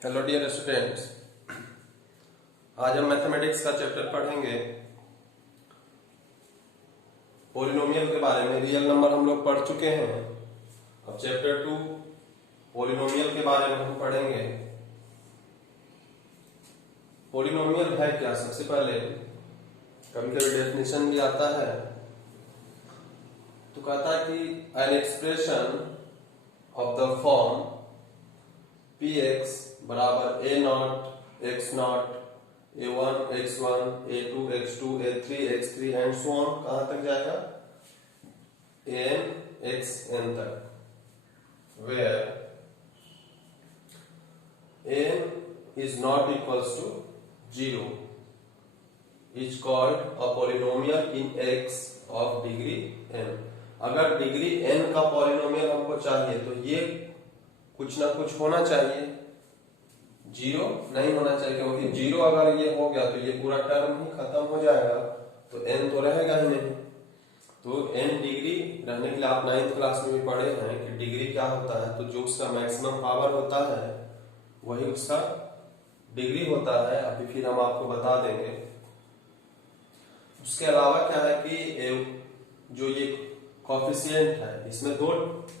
Hello dear students, आज हम mathematics का चैप्टर पढ़ेंगे। पॉलिनोमियल के बारे में रियल नंबर हम लोग पढ़ चुके हैं। अब चैप्टर 2 पॉलिनोमियल के बारे में हम पढ़ेंगे। पॉलिनोमियल है क्या? सबसे पहले कभी कभी डेफिनेशन भी आता है तो कहता है कि an expression of the form px बराबर a not x not a1 x1 a2 x2 a3 x3 and so on. कहां तक जाएगा? an xn तक, where n is not equals to 0 is called a polynomial in x of degree n। अगर degree n का polynomial हमको चाहिए तो ये कुछ ना कुछ होना चाहिए, जीरो नहीं होना चाहिए, क्योंकि जीरो अगर ये हो गया तो ये पूरा टर्म ही खत्म हो जाएगा, तो n तो रहेगा ही नहीं। तो n डिग्री रहने के लिए आप 9th क्लास में भी पढ़े हैं कि डिग्री क्या होता है, तो जो उसका मैक्सिमम पावर होता है वही उसका डिग्री होता है। अभी फिर हम आपको बता देंगे। उसके अलावा क्या है कि जो ये कॉफिशिएंट है, इसमें दो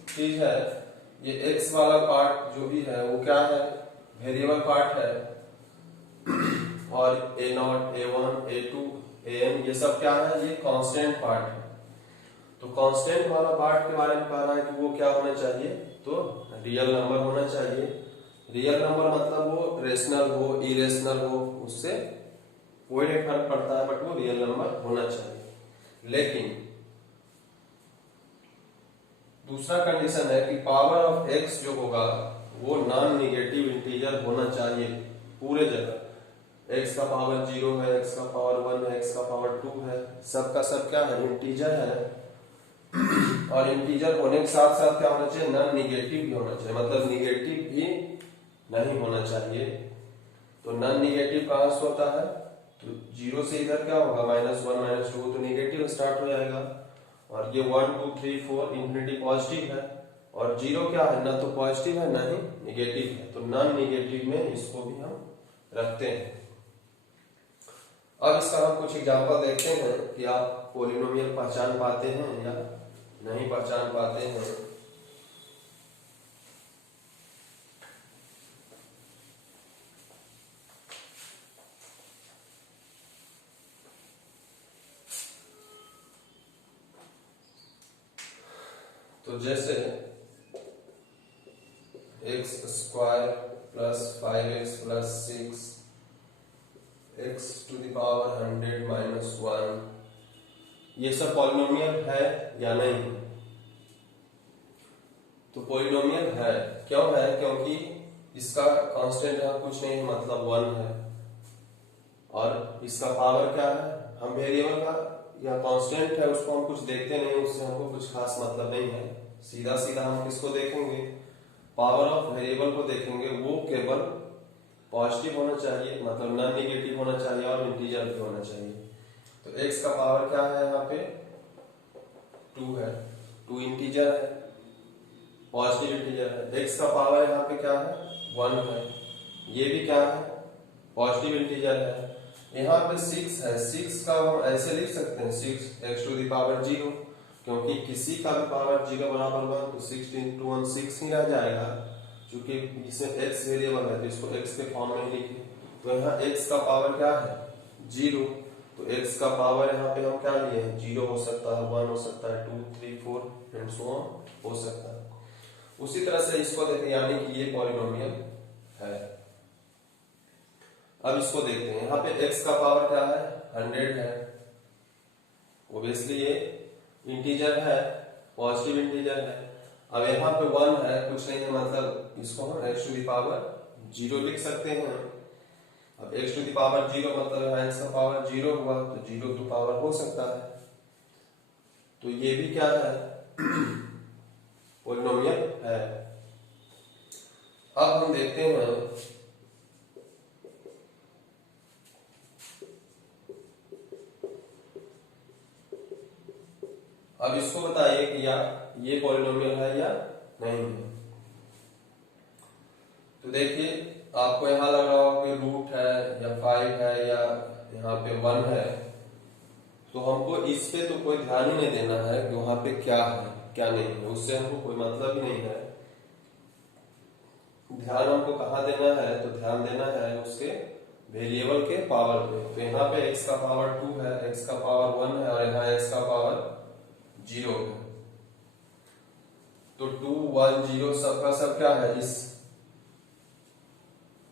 चीज है। ये x वाला पार्ट जो भी है वो क्या है? वेरिएबल पार्ट है, और a not a1 a2 an ये सब क्या है? ये कांस्टेंट पार्ट है। तो कांस्टेंट वाला पार्ट के बारे में कह रहा है कि वो क्या होना चाहिए? तो रियल नंबर होना चाहिए। रियल नंबर मतलब वो रेशनल हो इरेशनल हो, उससे कोई नहीं फर्क पड़ता है, बट वो रियल नंबर होना चाहिए। लेकिन दूसरा कंडीशन है कि पावर ऑफ x जो होगा वो नॉन निगेटिव इंटीजर होना चाहिए पूरे जगह। x का पावर 0 है, x का पावर 1 है, x का पावर 2 है, सबका सब क्या है? इंटीजर है। और इंटीजर होने के साथ साथ क्या होना चाहिए? नॉन निगेटिव भी होना चाहिए, मतलब निगेटिव भी नहीं होना चाहिए। तो नॉन निगेटिव कहां से होता है? तो 0 से इधर क्या होगा? -1 -2, तो निगेटिव स्टार्ट हो जाएगा। और ये 1 2 3 4 इंफिनिटी पॉजिटिव है, और 0 क्या है? ना तो पॉजिटिव है ना ही निगेटिव है। तो नॉन निगेटिव में इसको भी हम रखते हैं। अब इसका हम कुछ एग्जांपल देखते हैं कि आप पॉलिनोमियल पहचान पाते हैं या नहीं पहचान पाते हैं। तो जैसे x square plus 5x plus 6 x to the power 100 minus 1, ये सब पॉलिनोमियल है या नहीं? तो पॉलिनोमियल है। क्यों है? क्योंकि इसका कांस्टेंट है कुछ नहीं, मतलब 1 है, और इसका पावर क्या है? हम वेरिएबल का या कांस्टेंट है उसको हम कुछ देखते नहीं, उससे हमको कुछ खास मतलब नहीं है। सीधा सीधा हम किसको देखेंगे? पावर ऑफ वेरिएबल को देखेंगे। वो केवल पॉजिटिव होना चाहिए, मतलब नॉन निगेटिव होना चाहिए, और इंटीजर भी होना चाहिए। तो x का पावर क्या है? यहाँ पे 2 है, 2 इंटीजर है, पॉजिटिव इंटीजर है। x का पावर यहाँ पे क्या है? 1 है, ये भी क्या है? पॉजिटिव इंटीजर है। यहाँ पे 6 है, 6 का हम ऐसे लिख सकते हैं 6x टू द पावर 0, क्योंकि किसी का भी पावर 0 बराबर 1, तो 6 into 1 6 ही रह जाएगा। चूंकि इसमें x वेरिएबल है तो इसको x के फॉर्म में ही लिखे। तो यहाँ x का पावर क्या है? 0। तो x का पावर यहाँ पे हम क्या लिए हैं? 0 हो सकता है, 1 हो सकता है, 2 3 4 एंड सो ऑन हो सकता है। उसी तरह से इसको देखें, यानी कि ये पॉलिनोमियल है। अब इसको देखते हैं। यहाँ पे x का पावर क्या है? 100 है, ओब्वियसली ये इंटीजर है, पॉजिटिव इंटीजर है। अब यहाँ पे 1 है, कुछ नहीं है, मतलब इसको हम x टू द पावर 0 लिख सकते हैं। अब x टू द पावर 0 मतलब है x का पावर 0 हुआ, तो 0 टू पावर हो सकता है। तो ये भी क्या है? पॉलिनोमियल है। अब हम देखते हैं अब इसको बताइए कि या ये पॉलिनोमियल है या नहीं है। तो देखिए आपको यहाँ लग रहा होगा कि रूट है या 5 है या यहाँ पे 1 है, तो हमको इस पे तो कोई ध्यान ही नहीं देना है कि वहां पे क्या है क्या नहीं है, उससे हमको कोई मतलब ही नहीं है। ध्यान हमको कहाँ देना है, तो ध्यान देना है उसके वेरिएबल के पावर पे। तो यहाँ पे x का पावर 2 है, x का पावर 1 है और यहाँ x का पावर 0 है। तो 2 1 0 सबका सब क्या है, इस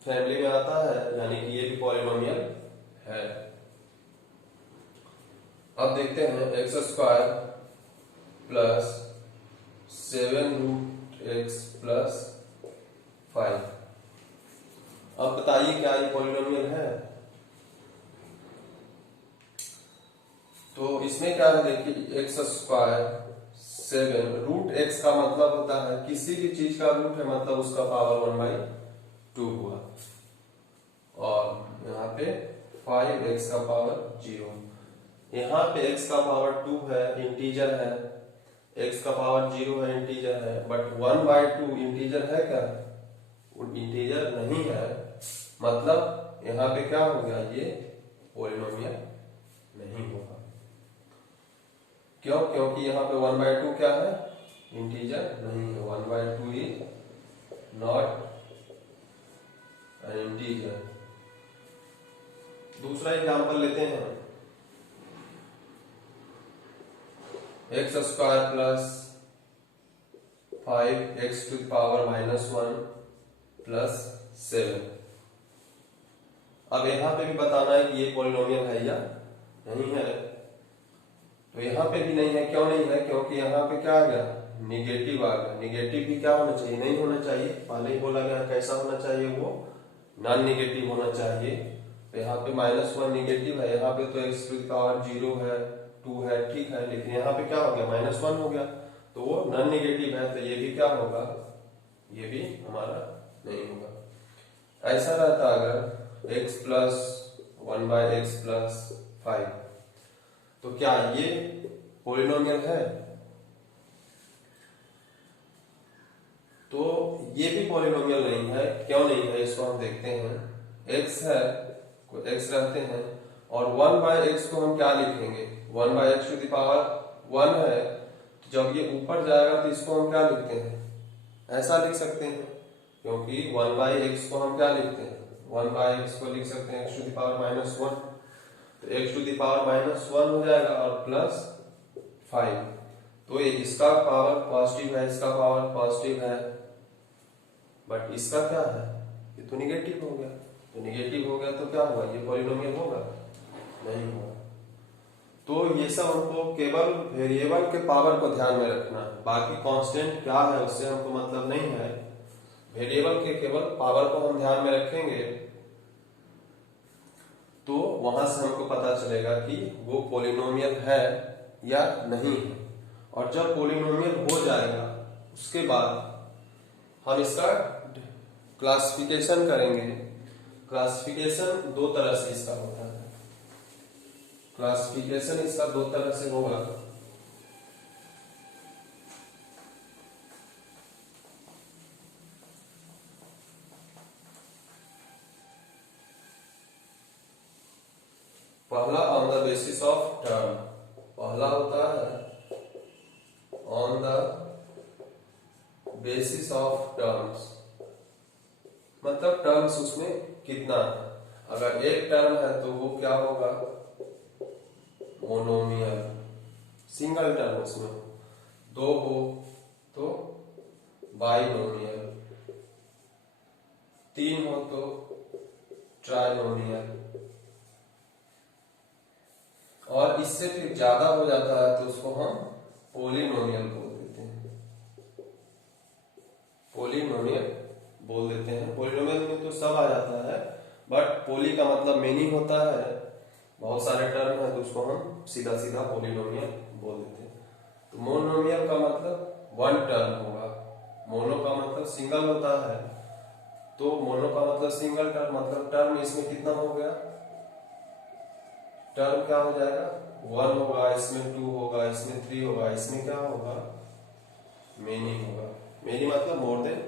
फैमिली में आता है, यानी कि ये भी पॉलिनोमियल है। अब देखते हैं x square plus 7 root x plus 5। अब बताइए क्या ये पॉलिनोमियल है। तो इसमें क्या है, देखिए x स्क्वायर 7 रूट x का मतलब होता है किसी भी चीज का रूट है मतलब उसका पावर 1/2 हुआ, और यहाँ पे 5x का पावर 0। यहाँ पे x का पावर 2 है, इंटीजर है, x का पावर 0 है, इंटीजर है, बट 1/2 इंटीजर है क्या, इंटीजर नहीं है, मतलब यहाँ पे क्या हो गया, ये पॉलिनोमियल नहीं होगा। क्यों, क्योंकि यहाँ पे 1/2 क्या है, इंटीजर नहीं है। 1/2 इज नॉट एन इंटीजर। दूसरा एग्जांपल लेते हैं, x square plus 5x to the power -1 plus 7। अब यहाँ पे भी बताना है कि ये पॉलिनोमियल है या नहीं है। तो यहाँ पे भी नहीं है, क्यों नहीं है, क्योंकि यहाँ पे क्या आ गया, निगेटिव आ गया। निगेटिव भी क्या होना चाहिए, नहीं होना चाहिए, पहले ही बोला गया कैसा होना चाहिए, वो नॉन निगेटिव होना चाहिए। तो यहाँ पे -1 निगेटिव है, यहाँ पे तो x टू द पावर 0 है, 2 है, ठीक है, लेकिन यहाँ पे क्या हो गया, -1 हो गया, तो वो नॉन निगेटिव है, तो ये भी क्या होगा, ये भी हमारा नहीं होगा। ऐसा रहता अगर x प्लस 1/x प्लस 5, तो क्या ये पॉलिनोमियल है, तो ये भी पॉलिनोमियल नहीं है। क्यों नहीं है, इसको हम देखते हैं। x है, x रहते हैं, और 1/x को हम क्या लिखेंगे, 1/x टू द पावर 1 है, तो जब ये ऊपर जाएगा तो इसको हम क्या लिखते हैं, ऐसा लिख सकते हैं, क्योंकि 1/x को हम क्या लिखते हैं, 1/x को लिख सकते हैं x टू द पावर -1, तो x टू द पावर -1 हो जाएगा और प्लस 5। तो ये इसका पावर पॉजिटिव है, इसका पावर पॉजिटिव है, बट इसका क्या है, ये तो निगेटिव हो गया। तो निगेटिव हो गया तो क्या हुआ, ये पॉलिनोमियल होगा, नहीं होगा। तो ये सब हमको केवल वेरिएबल के पावर को ध्यान में रखना है, बाकी कांस्टेंट क्या है उससे हमको मतलब नहीं है। वेरिएबल के केवल पावर को हम ध्यान में रखेंगे तो वहां से हमको पता चलेगा कि वो पॉलिनोमियल है या नहीं है। और जब पॉलिनोमियल हो जाएगा उसके बाद हम इसका क्लासिफिकेशन करेंगे। क्लासिफिकेशन दो तरह से इसका होता है, क्लासिफिकेशन इसका दो तरह से होगा। पहला on the basis of term, पहला होता है on the basis of terms, मतलब टर्म्स उसमें कितना है। अगर एक टर्म है तो वो क्या होगा, मोनोमियल, सिंगल टर्म उसमें। दो हो तो बाइनोमियल, तीन हो तो ट्राइनोमियल, और इससे फिर ज्यादा हो जाता है तो उसको हम पोलिनोमियल बोल देते हैं, पोलिनोमियल बोल देते हैं। पोलिनोमियल में तो सब आ जाता है, बट पोली का मतलब मेनी होता है, बहुत सारे टर्म है तो उसको हम सीधा सीधा पोलिनोमियल बोल देते हैं। तो मोनोमियल का मतलब वन टर्म होगा, मोनो का मतलब सिंगल होता है, तो मोनो का मतलब सिंगल टर्म, मतलब टर्म इसमें कितना हो गया, टर्म क्या हो जाएगा, 1 होगा, इसमें 2 होगा, इसमें 3 होगा, इसमें क्या होगा, मेनी होगा। मेनी मतलब मोर देन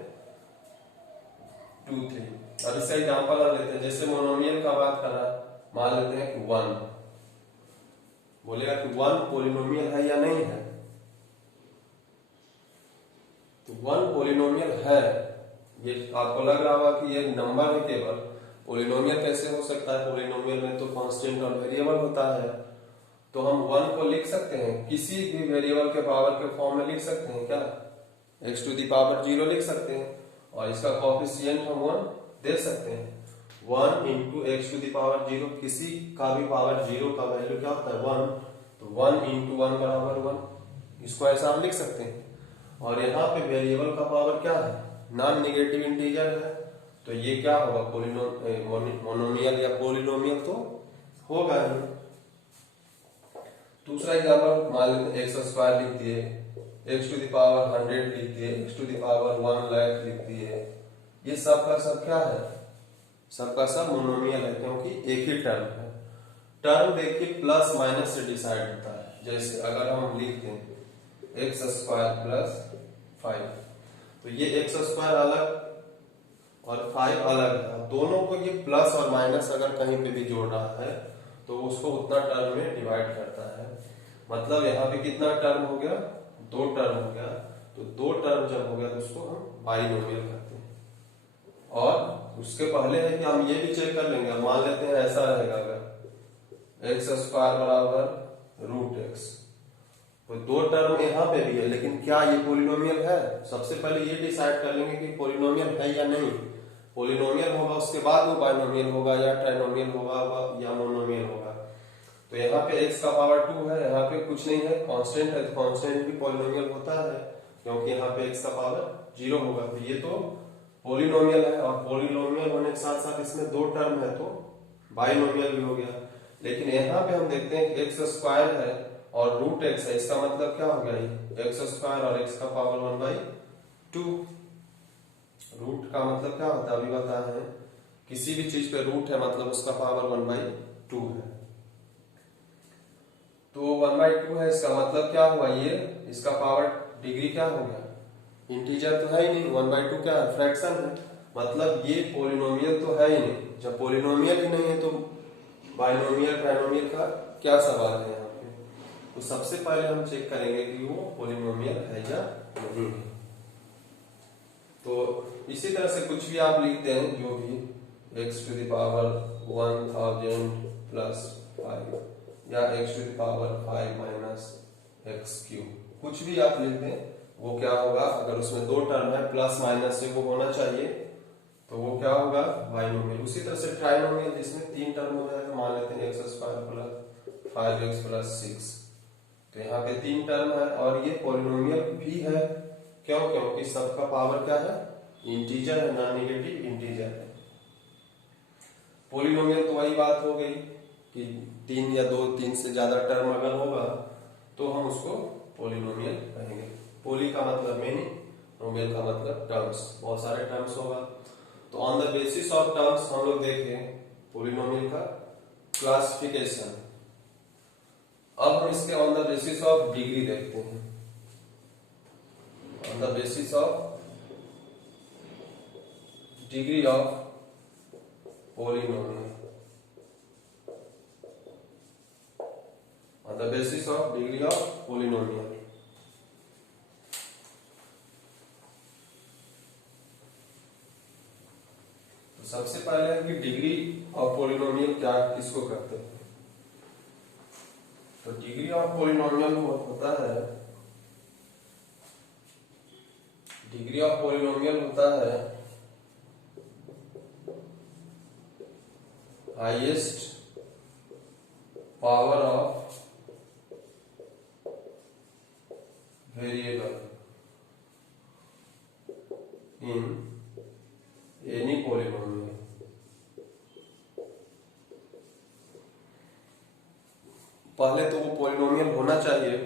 2 3। अब इसका एग्जांपल हम लेते हैं, जैसे मोनोमियल का बात करा, मान लेते हैं कि 1, बोलेगा कि 1 पॉलिनोमियल है या नहीं है, तो 1 पॉलिनोमियल है। ये आपको लग रहा होगा कि ये नंबर है केवल, पॉलिनोमियल कैसे हो सकता है, पॉलिनोमियल में तो कांस्टेंट और वेरिएबल होता है। तो हम 1 को लिख सकते हैं किसी भी वेरिएबल के पावर के फॉर्म में लिख सकते हैं क्या, x टू दी पावर 0 लिख सकते हैं, और इसका कोएफिशिएंट हम 1 दे सकते हैं। 1 into x to the power 0, किसी का भी पावर 0 का वैल्यू क्या होता है 1, तो 1 इंटू 1 बराबर 1, इसको ऐसा हम लिख सकते हैं। और यहाँ पे वेरिएबल का पावर क्या है, नॉन नेगेटिव इंटीजर है, तो ये क्या होगा, मोनोमियल या पॉलिनोमियल तो होगा ही। दूसरा एग्जांपल मान लेते हैं, एक्स स्क्वायर लिख दिए, एक्स टू द पावर 100 लिख दिए, x to the power 1 lakh लिख दिए, ये सब का सब क्या है, सबका सब मोनोमियल है, क्योंकि एक ही टर्म है। टर्म देखिए प्लस माइनस से डिसाइड होता है। जैसे अगर हम लिखते हैं एक्स स्क्वायर प्लस 5, तो ये एक्स स्क्वायर अलग और 5 अलग है, दोनों को ये प्लस और माइनस अगर कहीं पे भी जोड़ रहा है तो उसको उतना टर्म में डिवाइड करता है। मतलब यहाँ पे कितना टर्म हो गया, 2 टर्म हो गया, तो 2 टर्म जब हो गया तो उसको हम बाइनोमियल कहते हैं। और उसके पहले है कि हम ये भी चेक कर लेंगे, मान लेते हैं ऐसा रहेगा, अगर एक्स स्क्वायर बराबर रूट एक्स, तो 2 टर्म यहाँ पे भी है, लेकिन क्या ये पॉलिनोमियल है, सबसे पहले ये डिसाइड कर लेंगे कि पॉलिनोमियल है या नहीं। पॉलिनोमियल होगा उसके बाद वो बाइनोमियल होगा या ट्राइनोमियल होगा या मोनोमियल होगा। तो यहाँ पे x का पावर 2 है, यहाँ पे कुछ नहीं है, कांस्टेंट है, तो कांस्टेंट भी पॉलिनोमियल होता है, क्योंकि यहाँ पे x का पावर 0 होगा, तो ये तो पॉलिनोमियल है। और पॉलिनोमियल होने के साथ साथ इसमें 2 टर्म है, तो बाइनोमियल भी हो गया। लेकिन यहाँ पे हम देखते हैं कि एक्स स्क्वायर है और रूट एक्स है, इसका मतलब क्या हो गया, ये एक्स स्क्वायर और एक्स का पावर 1/2। रूट का मतलब क्या होता है, अभी बताया है, किसी भी चीज पे रूट है मतलब उसका पावर 1/2 है। तो 1/2 है, इसका मतलब क्या हुआ, ये इसका पावर डिग्री क्या हो गया, इंटीजर तो है ही नहीं, 1/2 क्या है, फ्रैक्शन है, मतलब ये पॉलिनोमियल तो है ही नहीं। जब पॉलिनोमियल ही नहीं है तो बाइनोमियल ट्राइनोमियल का क्या सवाल है यहाँ पे। तो सबसे पहले हम चेक करेंगे कि वो पॉलिनोमियल है या नहीं है। तो इसी तरह से कुछ भी आप लिखते हैं, जो भी x to the power 1000 plus 5 या x to the power 5 minus x cube, कुछ भी आप लिखते हैं, वो क्या होगा, अगर उसमें 2 टर्म है प्लस माइनस से वो होना चाहिए, तो वो क्या होगा, बाइनोमियल। उसी तरह से ट्राइनोमियल जिसमें 3 टर्म हो जाएगा, मान लेते हैं x square plus 5x plus 6, तो यहाँ पे 3 टर्म है और ये पॉलिनोमियल भी है, क्यों, क्योंकि सबका पावर क्या है, इंटीजर है, नॉन नेगेटिव इंटीजर है। पॉलिनोमियल तो वही बात हो गई कि 3 या 3 से ज्यादा टर्म अगर होगा तो हम उसको पॉलिनोमियल कहेंगे। पॉली का मतलब मेनी, नोमियल का मतलब टर्म्स, बहुत सारे टर्म्स होगा। तो on the basis of terms हम लोग देखें पॉलिनोमियल का क्लासिफिकेशन। अब हम इसके on the basis of degree देखते हैं। On the basis of degree of polynomial, on the basis of degree of polynomial। तो सबसे पहले है कि डिग्री ऑफ पॉलिनोमियल क्या, किसको कहते हैं। तो डिग्री ऑफ पॉलिनोमियल होता है, डिग्री ऑफ पॉलिनोमियल होता है highest power of variable in any polynomial. पहले तो वो पॉलिनोमियल होना चाहिए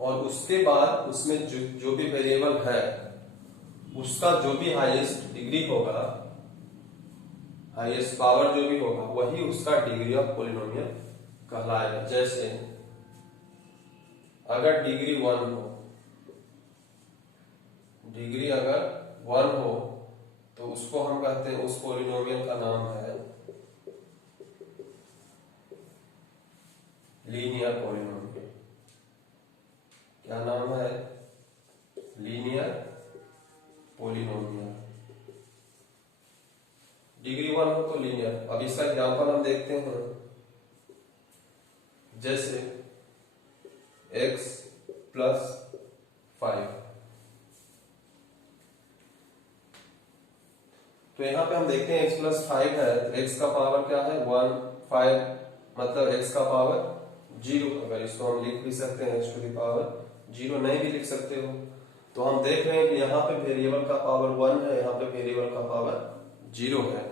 और उसके बाद उसमें जो भी वेरिएबल है उसका जो भी हाईएस्ट डिग्री होगा, हाईएस्ट पावर जो भी होगा, वही उसका डिग्री ऑफ पॉलिनोमियल कहलाएगा। जैसे अगर डिग्री 1 हो, डिग्री अगर 1 हो उसको हम कहते हैं, उस पॉलिनोमियल का नाम है लीनियर पॉलिनोमियल। क्या नाम है? Linear polynomial. डिग्री 1 हो तो लीनियर। अब इसका एग्जांपल हम देखते हैं, जैसे x प्लस 5। तो यहां पे हम देखते हैं x प्लस 5 है, x का पावर क्या है? 1, 5 मतलब x का पावर 0। अगर इसको हम लिख भी सकते हैं x टू द पावर 0, नहीं भी लिख सकते हो। तो हम देख रहे हैं कि यहाँ पे वेरिएबल का पावर 1 है, यहाँ पे वेरिएबल का पावर 0 है।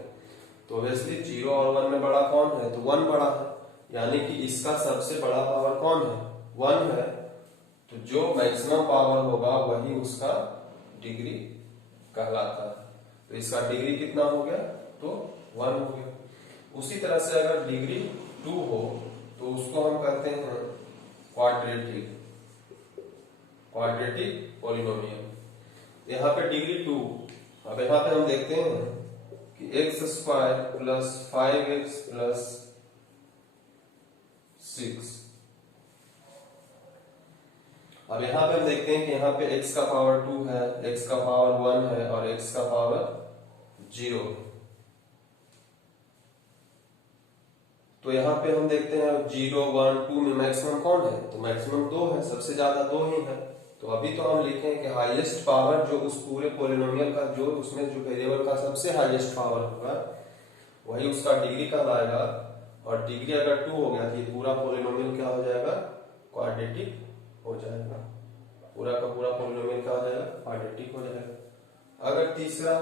तो ऑब्वियसली 0 और 1 में बड़ा कौन है? तो 1 बड़ा है, यानी कि इसका सबसे बड़ा पावर कौन है? 1 है। तो जो मैक्सिमम पावर होगा वही उसका डिग्री कहलाता है। तो इसका डिग्री कितना हो गया? तो 1 हो गया। उसी तरह से अगर डिग्री 2 हो तो उसको हम कहते हैं क्वाड्रेटिक पॉलिनोमियल। यहाँ पे डिग्री 2। अब यहाँ पे हम देखते हैं कि x square plus 5x plus 6। अब यहाँ पे हम देखते हैं कि यहाँ पे x का पावर 2 है, x का पावर 1 है और x का पावर 0 है। तो यहाँ पे हम देखते हैं 0, 1, 2 में मैक्सिमम कौन है? तो मैक्सिमम 2 है, सबसे ज्यादा 2 ही है। तो अभी तो हम लिखें कि हाईएस्ट पावर जो उस पूरे पॉलिनोमियल का, जो उसमें जो वेरिएबल का सबसे हाईएस्ट पावर होगा वही उसका डिग्री कहलाएगा। और डिग्री अगर 2 हो गया तो ये पूरा पॉलिनोमियल क्या हो जाएगा? क्वाड्रेटिक हो जाएगा। पूरा का पूरा पॉलिनोमियल क्या हो जाएगा? क्वाड्रेटिक हो जाएगा। अगर तीसरा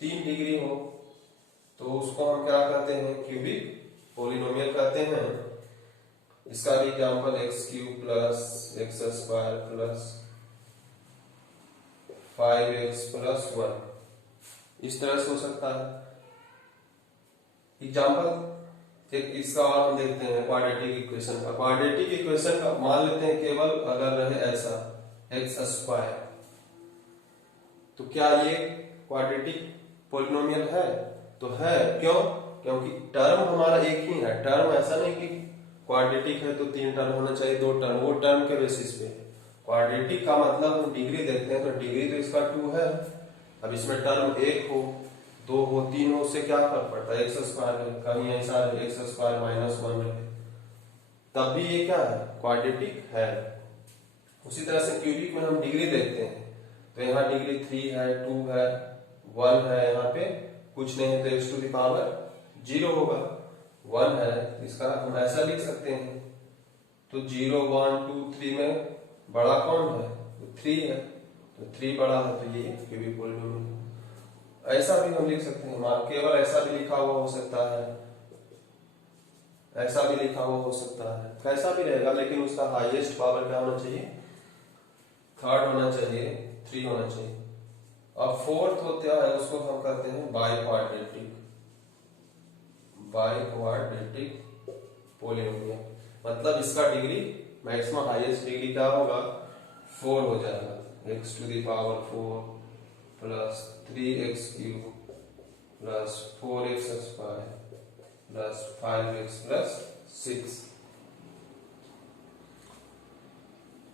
3 डिग्री हो तो उसको हम क्या कहते हैं? क्यूबिक पॉलिनोमियल कहते हैं। इसका भी example x³ plus x square plus 5x plus 1 इस तरह से हो सकता है। एग्जांपल एक इसका और हम देखते हैं क्वाड्रेटिक इक्वेशन का। क्वाड्रेटिक इक्वेशन का मान लेते हैं केवल अगर रहे ऐसा x स्क्वायर, तो क्या ये क्वाड्रेटिक पॉलिनोमियल है? तो है। क्यों? क्योंकि टर्म हमारा एक ही है। टर्म ऐसा नहीं कि क्वाड्रेटिक है तो 3 टर्म होना चाहिए, 2 टर्म, वो टर्म के बेसिस पे। क्वाड्रेटिक का मतलब हम डिग्री देखते हैं, तो डिग्री तो इसका 2 है। अब इसमें टर्म 1 हो, 2 हो, 3 हो, उससे क्या फर्क पड़ता है? एक्स स्क्वायर है, कहीं ऐसा है एक्स स्क्वायर माइनस 1 है, तब भी ये क्या है? क्वाड्रेटिक है। उसी तरह से क्यूबिक में हम डिग्री देखते हैं, तो यहाँ डिग्री 3 है, 2 है, 1 है, यहाँ पे कुछ नहीं है तो एक्स टू द पावर 0 होगा। 1 है, इसका हम ऐसा लिख सकते हैं। तो 0, 1, 2, 3 में बड़ा कौन है? तो 3 है। तो 3 बड़ा है, तो ये क्यूबिक पॉलिनोमियल। ऐसा भी हम लिख सकते हैं, केवल ऐसा भी लिखा हुआ हो सकता है, ऐसा भी लिखा हुआ हो सकता है, कैसा भी रहेगा, लेकिन उसका हाईएस्ट पावर क्या होना चाहिए? 3rd होना चाहिए, 3 होना चाहिए। अब 4th होता है, उसको हम कहते हैं बाइक्वाड्रेटिक पॉलिनोमियल। मतलब इसका डिग्री मैक्सिमम हाईएस्ट डिग्री क्या होगा? 4 हो जाएगा। x to the power 4 plus 3x³ plus 4x square plus 5x plus 6।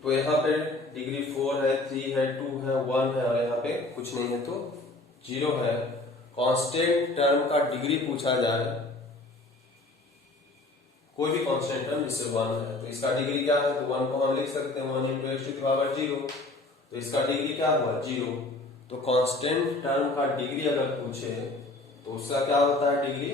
तो यहाँ पे डिग्री 4 है, 3 है, 2 है, 1 है और यहाँ पे कुछ नहीं है तो 0 है। कांस्टेंट टर्म का डिग्री पूछा जाए, कोई भी कांस्टेंट टर्म जिससे 1 है, तो इसका डिग्री क्या है? तो 1 को हम लिख सकते हैं 1 × x टू द पावर 0। तो इसका डिग्री क्या हुआ? 0। तो कांस्टेंट टर्म का डिग्री अगर पूछे तो उसका क्या होता है? डिग्री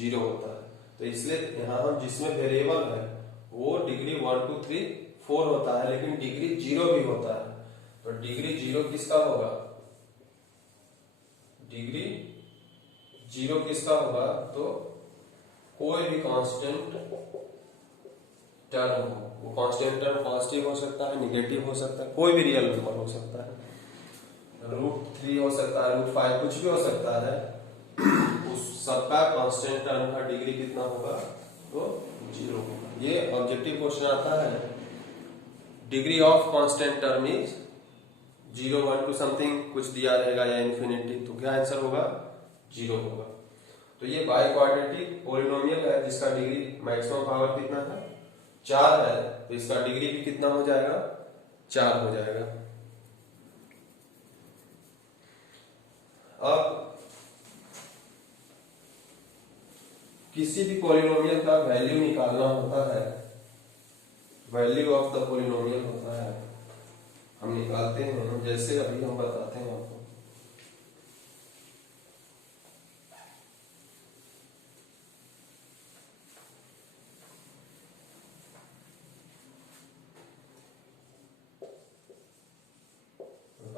0 होता है। तो इसलिए यहाँ हम जिसमें वेरिएबल है वो डिग्री 1, 2, 3, 4 होता है, लेकिन डिग्री 0 भी होता है। तो डिग्री 0 किसका होगा? डिग्री 0 किसका होगा? तो कोई भी कांस्टेंट टर्म हो, वो कांस्टेंट टर्म पॉजिटिव हो सकता है, निगेटिव हो सकता है, कोई भी रियल नंबर हो सकता है, √3 हो सकता है, √5, कुछ भी हो सकता है। उस सबका कांस्टेंट टर्म का डिग्री कितना होगा? तो 0 होगा। ये ऑब्जेक्टिव क्वेश्चन आता है, degree of constant term is 0 1 2 something कुछ दिया रहेगा या इन्फिनिटी, तो क्या आंसर होगा 0 होगा। तो ये बाई क्वाड्रेटिक पॉलिनोमियल है जिसका डिग्री मैक्सिमम पावर कितना है 4 है, तो इसका डिग्री भी कितना हो जाएगा 4 हो जाएगा। अब किसी भी पॉलिनोमियल का वैल्यू निकालना होता है, वैल्यू ऑफ द पॉलिनोमियल होता है, हम निकालते हैं, जैसे अभी हम बताते हैं आपको।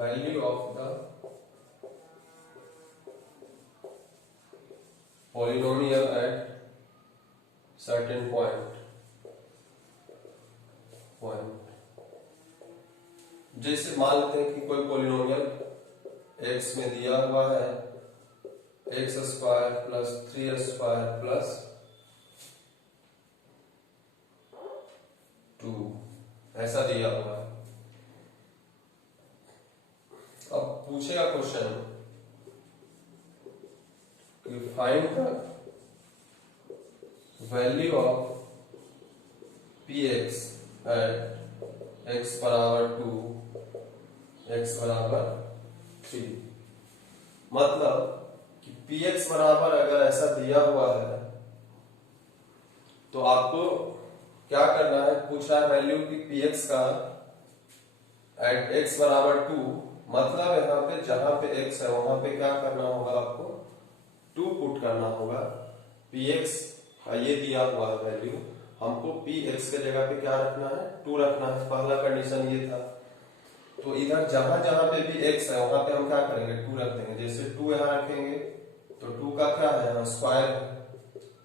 Value of the polynomial at certain point। जैसे मान लेते हैं कि कोई पॉलिनोमियल x में दिया हुआ है x square plus 3 square plus 2 ऐसा दिया हुआ है। अब पूछेगा question find the value of px at x बराबर 2 x बराबर 3। मतलब कि px बराबर अगर ऐसा दिया हुआ है तो आपको क्या करना है, पूछ रहा है वैल्यू की px का एट x बराबर 2, मतलब यहाँ पे जहां पे x है वहां पे क्या करना होगा आपको 2 पुट करना होगा। px का ये दिया हुआ है वैल्यू, हमको px के जगह पे क्या रखना है 2 रखना है, पहला कंडीशन ये था। तो इधर जहां जहां पे भी x है वहां पे हम क्या करेंगे 2 रख देंगे। जैसे 2 यहाँ रखेंगे तो 2 का क्या है यहाँ स्क्वायर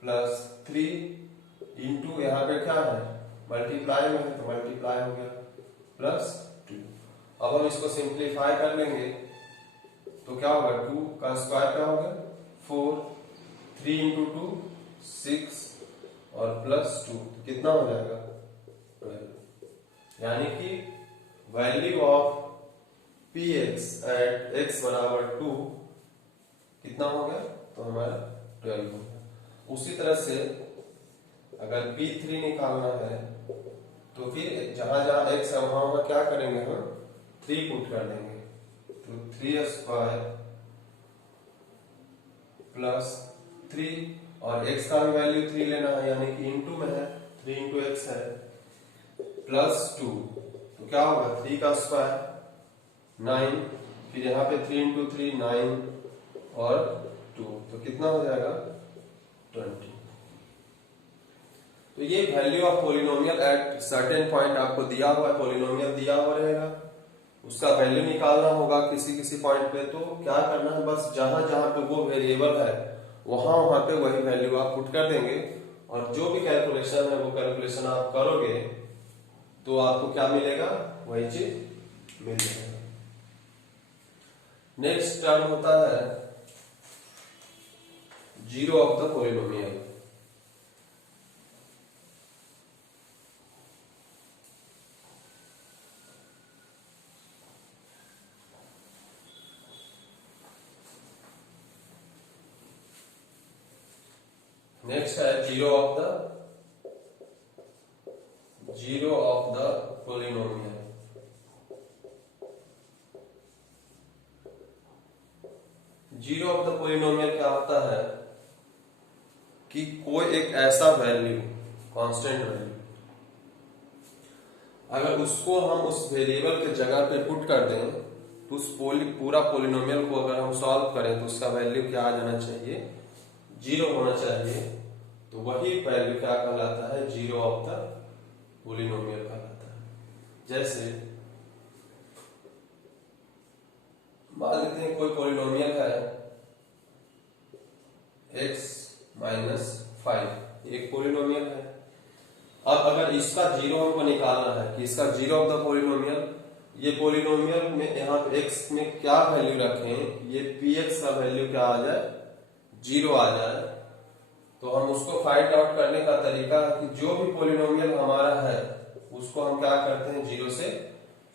प्लस 3 इंटू यहाँ पे क्या है मल्टीप्लाई में है तो मल्टीप्लाई हो गया प्लस 2। अब हम इसको सिंप्लीफाई कर लेंगे तो क्या होगा 2 का स्क्वायर क्या होगा 4, 3 इंटू 2 6 और प्लस 2 तो कितना हो जाएगा 12। यानी कि value of px at x बराबर 2 कितना हो गया तो हमारा 12 हो गया। उसी तरह से अगर p3 निकालना है तो फिर जहां जहां x है वहां क्या करेंगे हम 3 पुट कर देंगे, तो 3 स्क्वायर प्लस 3 और x का भी वैल्यू 3 लेना है यानी कि इंटू में है 3 इंटू एक्स है प्लस 2, तो क्या होगा 3 का स्क्वायर 9, फिर यहाँ पे 3 इंटू 3 9 और 2 तो कितना हो जाएगा 20। तो ये value of polynomial at certain point आपको दिया हुआ है, पॉलिनोमियल दिया हुआ रहेगा, उसका वैल्यू निकालना होगा किसी किसी पॉइंट पे। तो क्या करना है बस जहां जहां पे वो वेरिएबल है वहां वहां पे वही वैल्यू आप पुट कर देंगे और जो भी कैलकुलेशन है वो कैलकुलेशन आप करोगे तो आपको क्या मिलेगा वही चीज मिल जाएगा। नेक्स्ट टर्म होता है zero of the polynomial. Next है zero of the polynomial. Zero of the polynomial क्या होता है कि कोई एक ऐसा वैल्यू कांस्टेंट वैल्यू अगर उसको हम उस वेरिएबल के जगह पे पुट कर दें तो उस पूरा पॉलिनोमियल को अगर हम सॉल्व करें तो उसका वैल्यू क्या आ जाना चाहिए 0 होना चाहिए। तो वही वैल्यू क्या कहलाता है जीरो ऑफ द पॉलिनोमियल कहलाता है। जैसे मान लेते हैं कोई पॉलिनोमियल है x माइनस 5, एक पॉलिनोमियल है। अब अगर इसका जीरो हमको निकालना है कि इसका जीरो ऑफ द पॉलिनोमियल, ये पॉलिनोमियल में यहाँ पे x में क्या वैल्यू रखें, ये px का वैल्यू क्या आ जाए 0 आ जाए, तो हम उसको फाइंड आउट करने का तरीका है कि जो भी पॉलिनोमियल हमारा है उसको हम क्या करते हैं 0 से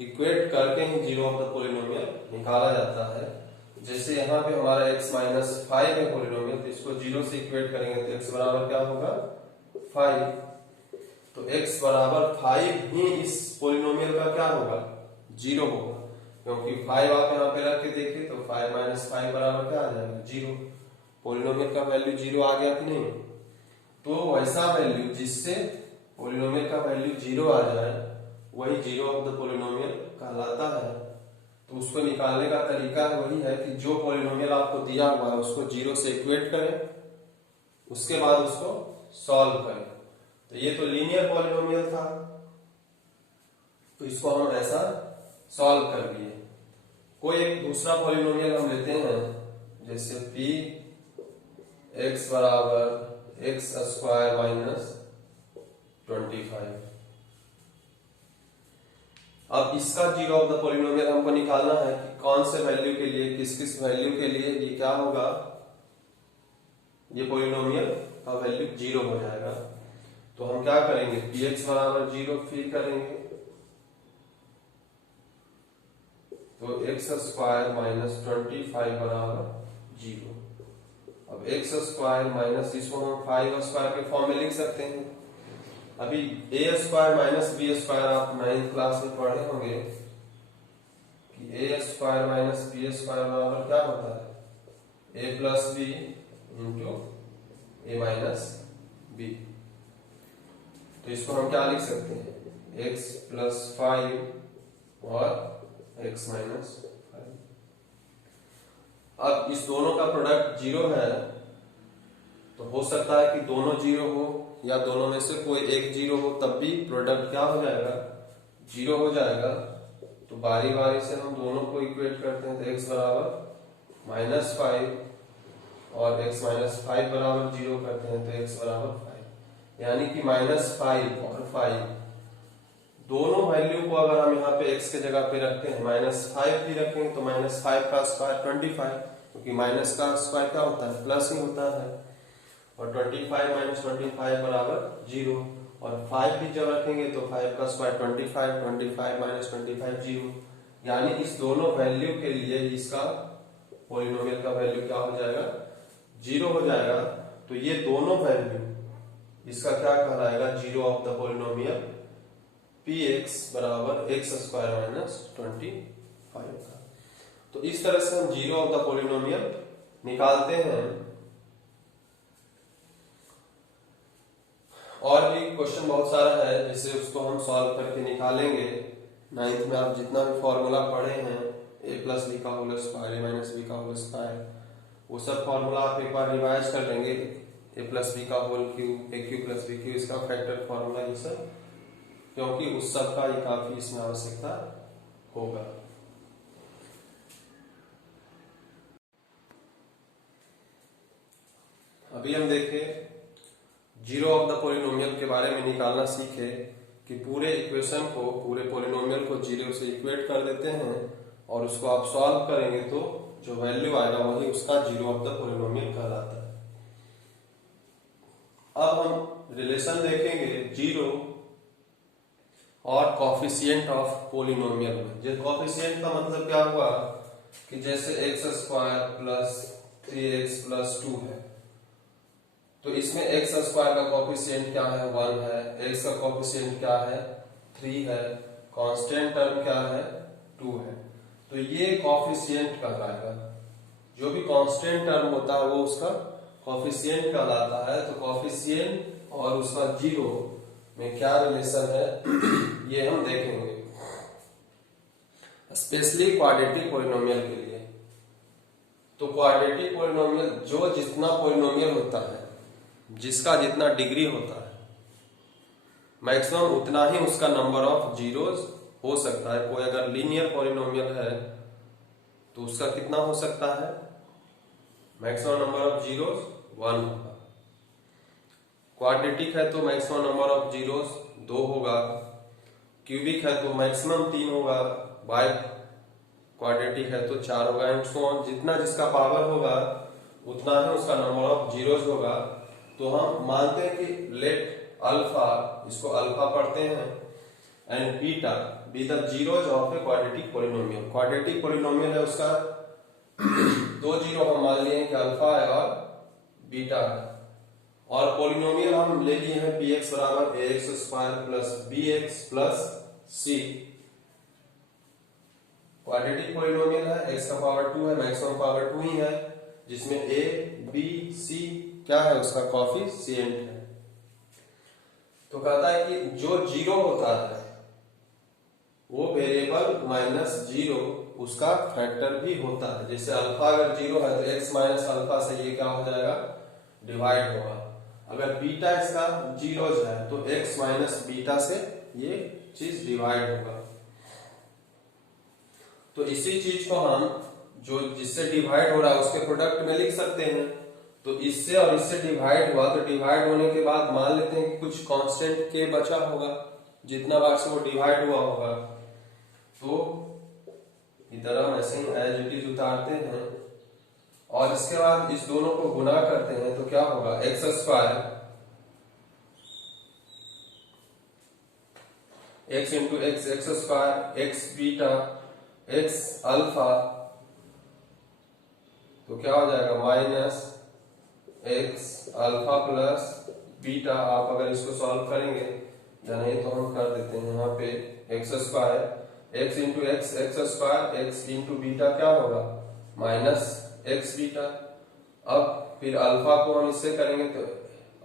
इक्वेट करके ही जीरो ऑफ द पॉलिनोमियल निकाला जाता है। जैसे यहाँ पे हमारा x माइनस 5 है पॉलिनोमियल, तो इसको जीरो से इक्वेट करेंगे तो x बराबर क्या होगा 5। तो x बराबर 5 ही इस पॉलिनोमियल का क्या होगा जीरो होगा, क्योंकि 5 आप यहाँ पे रख के देखिए तो 5 माइनस 5 बराबर क्या आ जाएगा जीरो। पॉलिनोमियल का वैल्यू जीरो आ गया कि नहीं। तो वैसा वैल्यू जिससे पॉलिनोमियल का वैल्यू जीरो आ जाए वही जीरो ऑफ द पॉलिनोमियल कहलाता है। तो उसको निकालने का तरीका वही है कि जो पॉलिनोमियल आपको दिया हुआ है उसको जीरो से इक्वेट करें, उसके बाद उसको सॉल्व करें। तो ये तो लीनियर पॉलिनोमियल था, तो इसको हम ऐसा सॉल्व कर लिए। कोई एक दूसरा पॉलिनोमियल हम लेते हैं, जैसे p x बराबर x स्क्वायर माइनस 25। अब इसका जीरो ऑफ द पॉलिनोमियल हमको निकालना है कि कौन से वैल्यू के लिए, किस किस वैल्यू के लिए ये क्या होगा, ये पॉलिनोमियल का वैल्यू जीरो हो जाएगा। तो हम क्या करेंगे, px बराबर जीरो फिर करेंगे, तो x स्क्वायर माइनस 25 बराबर जीरो। अब x स्क्वायर माइनस, इसको हम 5 स्क्वायर के फॉर्म में लिख सकते हैं। अभी a square minus b square आप 9th क्लास में पढ़े होंगे कि a square minus b square बराबर क्या होता है a plus b into a minus b. तो इसको हम क्या लिख सकते हैं, x प्लस 5 और x माइनस 5। अब इस दोनों का प्रोडक्ट जीरो है, तो हो सकता है कि दोनों जीरो हो या दोनों में से कोई एक जीरो हो, तब भी प्रोडक्ट क्या हो जाएगा जीरो हो जाएगा। तो बारी बारी से हम दोनों को इक्वेट करते हैं, तो x बराबर माइनस 5 और x माइनस 5 बराबर जीरो करते हैं, तो x बराबर 5। यानी कि माइनस 5 और 5 दोनों वैल्यू को अगर हम यहाँ पे x के जगह पे रखते हैं, माइनस 5 भी रखेंगे तो माइनस 5 का स्क्वायर 25, क्योंकि माइनस का स्क्वायर क्या होता है प्लस ही होता है, और 25 माइनस 25 बराबर जीरो। और 5 भी जब रखेंगे तो 5 का स्क्वायर 25 माइनस 25 जीरो। यानी इस दोनों वैल्यू के लिए इसका पॉलिनोमियल का वैल्यू क्या हो जाएगा जीरो हो जाएगा। तो ये दोनों वैल्यू इसका क्या कहलाएगा, zero of the polynomial px बराबर x स्क्वायर माइनस 25 का। तो इस तरह से हम जीरो ऑफ द पॉलिनोमियल निकालते हैं। और भी क्वेश्चन बहुत सारा है, जैसे उसको हम सॉल्व करके निकालेंगे। 9th में आप जितना भी फॉर्मूला पढ़े हैं, a प्लस बी का whole square, a minus b का होल स्क्वायर, वो सब फॉर्मूला आप एक बार रिवाइज कर लेंगे। a प्लस बी का whole cube, a cube plus b cube, इसका फैक्टर फॉर्मूला, ये सब, क्योंकि उस सब का ही काफी इसमें आवश्यकता होगा। अभी हम देखें जीरो ऑफ द पॉलिनोमियल के बारे में निकालना सीखे कि पूरे इक्वेशन को, पूरे पॉलिनोमियल को जीरो से इक्वेट कर देते हैं और उसको आप सॉल्व करेंगे तो जो वैल्यू आएगा वही उसका जीरो ऑफ द पॉलिनोमियल कहलाता है। अब हम रिलेशन देखेंगे जीरो और कॉफिशिएंट ऑफ पॉलिनोमियल में। जैसे कॉफिशिएंट का मतलब क्या हुआ कि जैसे x square plus 3x plus 2 है, तो इसमें x स्क्वायर का कॉफिशिएंट क्या है 1 है, x का कॉफिशिएंट क्या है 3 है, कांस्टेंट टर्म क्या है 2 है। तो ये कॉफिशिएंट कहलाएगा। जो भी कांस्टेंट टर्म होता है वो उसका कॉफिशिएंट कहलाता है। तो कॉफिशिएंट और उसका जीरो में क्या रिलेशन है ये हम देखेंगे, स्पेशली क्वाड्रेटिक पॉलिनोमियल के लिए। तो क्वाड्रेटिक पॉलिनोमियल, जो जितना पॉलिनोमियल होता है, जिसका जितना डिग्री होता है, मैक्सिमम उतना ही उसका नंबर ऑफ जीरोस हो सकता है। कोई अगर लीनियर पॉलिनोमियल है तो उसका कितना हो सकता है, मैक्सिमम नंबर ऑफ जीरोस 1 होगा। क्वाड्रेटिक है तो मैक्सिमम नंबर ऑफ जीरोस 2 होगा। क्यूबिक है तो मैक्सिमम 3 होगा। बाई क्वाड्रेटिक है तो 4 होगा, एंड सो ऑन। जितना जिसका पावर होगा उतना ही उसका नंबर ऑफ जीरोस होगा। तो हम मानते हैं कि लेट अल्फा, इसको अल्फा पढ़ते हैं, and beta, be the zeros of a quadratic polynomial. Quadratic polynomial है उसका दो जीरो हम मान लिए कि अल्फा है और बीटा है, और पोलिनोमियल हम ले लिए हैं पी एक्स बराबर A X square plus B X plus C. Quadratic polynomial है, एक्स का पावर 2 है, मैक्सिमम पावर 2 ही है, जिसमें ए बी सी क्या है उसका कोफिशिएंट है। तो कहता है कि जो जीरो होता है वो वेरिएबल माइनस जीरो उसका फैक्टर भी होता है। जैसे अल्फा अगर जीरो है तो एक्स माइनस अल्फा से ये क्या हो जाएगा, डिवाइड होगा। अगर बीटा इसका जीरोज है तो एक्स माइनस बीटा से ये चीज डिवाइड होगा। तो इसी चीज को हम जो जिससे डिवाइड हो रहा है उसके प्रोडक्ट में लिख सकते हैं। तो इससे और इससे डिवाइड हुआ, तो डिवाइड होने के बाद मान लेते हैं कि कुछ कांस्टेंट के बचा होगा, जितना बार से वो डिवाइड हुआ होगा। तो इधर हम ऐसे ही एज इट इज उतारते हैं और इसके बाद इस दोनों को गुना करते हैं तो क्या होगा, x square x into x, x square x beta x alpha, तो क्या हो जाएगा minus x alpha plus beta. आप अगर इसको सॉल्व करेंगे या नहीं तो हम कर देते हैं यहाँ पे x square x into x, x square x into beta क्या होगा माइनस एक्स बीटा। अब फिर अल्फा को हम इससे करेंगे तो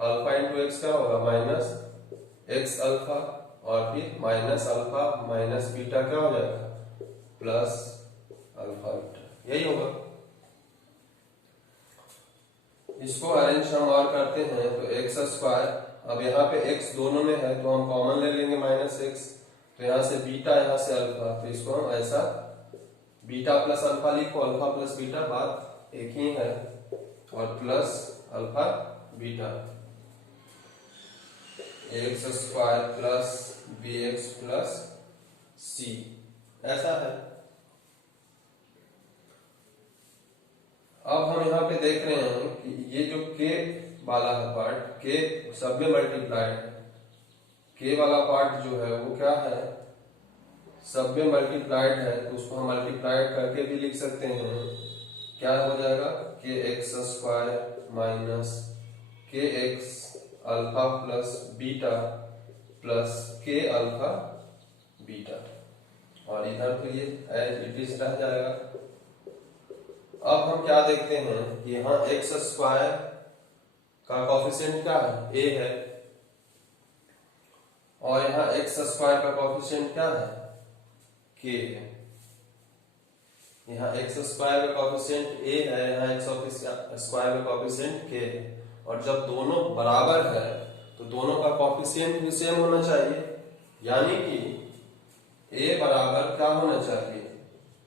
अल्फा इंटू एक्स क्या होगा माइनस एक्स अल्फा, और फिर माइनस अल्फा माइनस बीटा क्या हो जाएगा प्लस अल्फा बीटा, यही होगा। इसको अरेंज हम और करते हैं तो एक्स स्क्वायर, अब यहाँ पे एक्स दोनों में है तो हम कॉमन ले लेंगे माइनस एक्स, तो यहाँ से बीटा यहाँ से अल्फा, तो इसको हम ऐसा बीटा प्लस अल्फा लिखो, अल्फा प्लस बीटा बात एक ही है, और plus alpha beta X square plus B X plus C, ऐसा है। अब हम यहाँ पे देख रहे हैं कि ये जो के वाला है पार्ट, के सब में मल्टीप्लाइड है, के वाला पार्ट जो है वो क्या है सब में मल्टीप्लाइड है, तो उसको हम मल्टीप्लाइड करके भी लिख सकते हैं। क्या हो जाएगा के एक्स स्क्वायर माइनस के x alpha plus beta plus के अल्फा बीटा, और इधर तो ये एज इट इज रह जाएगा। अब हम क्या देखते हैं कि यहाँ एक्स स्क्वायर का कोफिशिएंट क्या है ए है, और यहाँ एक्स स्क्वायर का कोफिशिएंट क्या है के है। यहाँ एक्स स्क्वायर का कोफिशिएंट ए है, यहाँ एक्स स्क्वायर का कोफिशिएंट के है, और जब दोनों बराबर है तो दोनों का कोफिशिएंट भी सेम होना चाहिए, यानी कि ए बराबर क्या होना चाहिए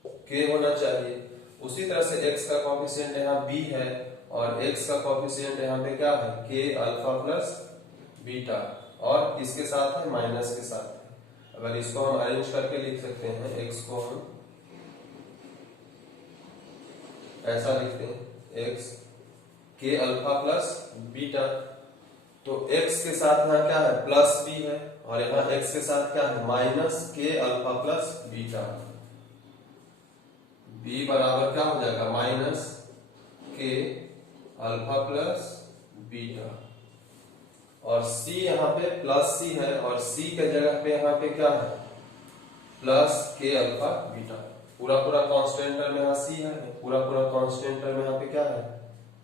के होना चाहिए। उसी तरह से x का कोफिशिएंट यहाँ b है और x का कोफिशिएंट यहाँ पे क्या है k अल्फा प्लस बीटा, और किसके साथ है माइनस के साथ है। अगर इसको हम अरेंज करके लिख सकते हैं, x को हम ऐसा लिखते हैं x k alpha plus beta, तो x के साथ यहाँ क्या है प्लस b है, और यहाँ x के साथ क्या है minus k alpha plus beta. b बराबर क्या हो जाएगा माइनस के अल्फा प्लस बीटा, और c यहाँ पे प्लस c है, और c के जगह पे यहाँ पे क्या है प्लस के अल्फा बीटा। पूरा पूरा कांस्टेंट टर्म यहाँ c है, पूरा पूरा कांस्टेंट टर्म यहाँ पे क्या है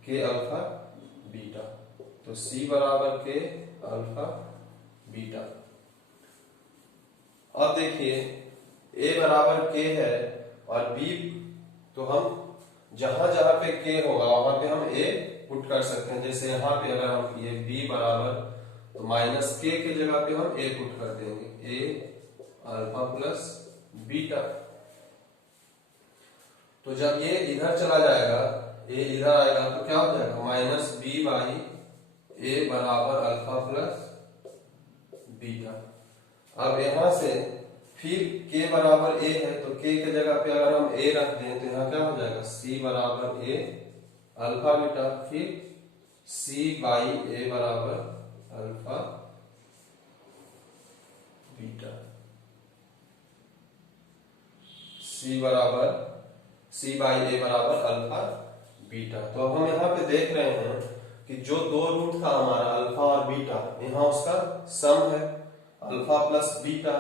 के अल्फा बीटा, तो c बराबर के अल्फा बीटा। अब देखिए a बराबर k है और b, तो हम जहां जहां पे k होगा वहां पे हम a पुट कर सकते हैं। जैसे यहाँ पे अगर हम ये b बराबर, तो माइनस k के जगह पे हम a पुट कर देंगे, a अल्फा प्लस बीटा। तो जब ये इधर चला जाएगा, a इधर आएगा, तो क्या हो जाएगा माइनस b बाई a बराबर अल्फा प्लस बीटा। अब यहां से फिर k बराबर a है, तो k के जगह पे अगर हम a रख दें तो यहाँ क्या हो जाएगा c बराबर a अल्फा बीटा, फिर c बाई a बराबर अल्फा बीटा। सी बराबर सी बाई ए बराबर अल्फा बीटा। तो अब हम यहाँ पे देख रहे हैं कि जो दो रूट था हमारा अल्फा और बीटा, यहाँ उसका सम है अल्फा प्लस बीटा,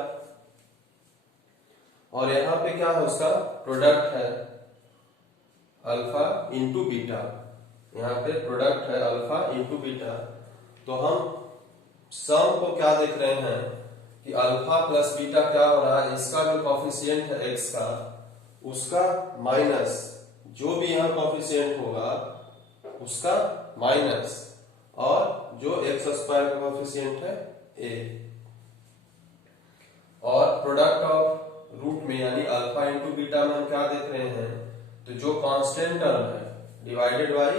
और यहाँ पे क्या है उसका प्रोडक्ट है अल्फा इंटू बीटा। यहाँ पे प्रोडक्ट है अल्फा इंटू बीटा। तो हम सम को क्या देख रहे हैं कि अल्फा प्लस बीटा क्या हो रहा है, इसका जो कॉफिशिएंट है एक्स का, उसका माइनस जो भी यहाँ कॉफिशिएंट होगा उसका माइनस, और जो एक्स स्क्वायर का कॉफिशिएंट है ए, और प्रोडक्ट ऑफ रूट में यानी अल्फा इंटू बीटा में हम क्या देख रहे हैं, तो जो कांस्टेंट टर्म है डिवाइडेड बाई